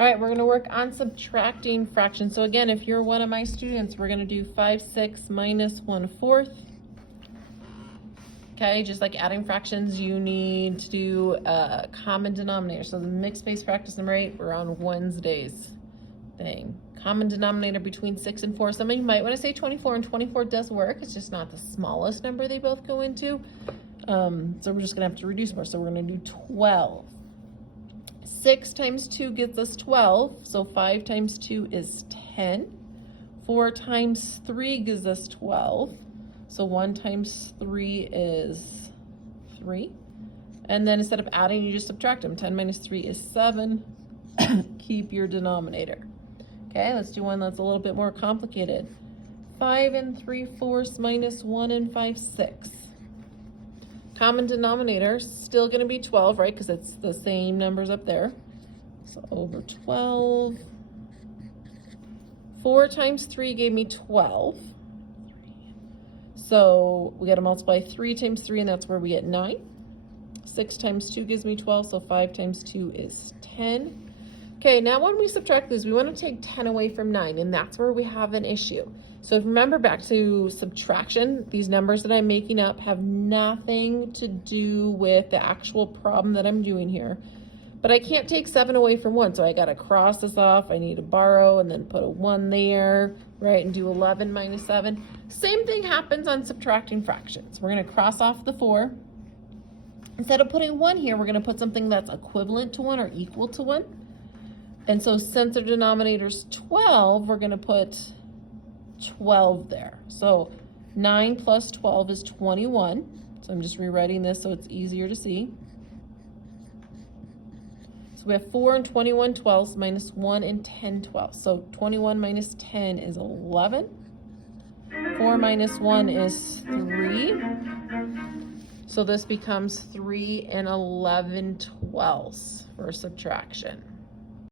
All right, we're going to work on subtracting fractions. So again, if you're one of my students, we're going to do 5 6 minus 1/4. Okay, just like adding fractions, you need to do a common denominator. So the mixed base practice number 8, we're on Wednesday's thing. Common denominator between 6 and 4. Some of you might want to say 24, and 24 does work. It's just not the smallest number they both go into. So we're just going to have to reduce more. So we're going to do 12. 6 times 2 gets us 12, so 5 times 2 is 10. 4 times 3 gives us 12, so 1 times 3 is 3. And then instead of adding, you just subtract them. 10 minus 3 is 7. Keep your denominator. Okay, let's do one that's a little bit more complicated. 5 3/4 minus 1 5/6. Common denominator, still going to be 12, right? Because it's the same numbers up there. So over 12. 4 times 3 gave me 12. So we got to multiply 3 times 3, and that's where we get 9. 6 times 2 gives me 12, so 5 times 2 is 10. Okay, now when we subtract these, we want to take 10 away from 9, and that's where we have an issue. So if you remember back to subtraction, these numbers that I'm making up have nothing to do with the actual problem that I'm doing here. But I can't take 7 away from 1, so I got to cross this off. I need to borrow and then put a 1 there, right, and do 11 minus 7. Same thing happens on subtracting fractions. We're going to cross off the 4. Instead of putting 1 here, we're going to put something that's equivalent to 1 or equal to 1. And so since our denominator's 12, we're going to put 12 there. So 9 plus 12 is 21. So I'm just rewriting this so it's easier to see. So we have 4 and 21 twelfths minus 1 and 10 twelfths. So 21 minus 10 is 11. 4 minus 1 is 3. So this becomes 3 and 11 twelfths for subtraction.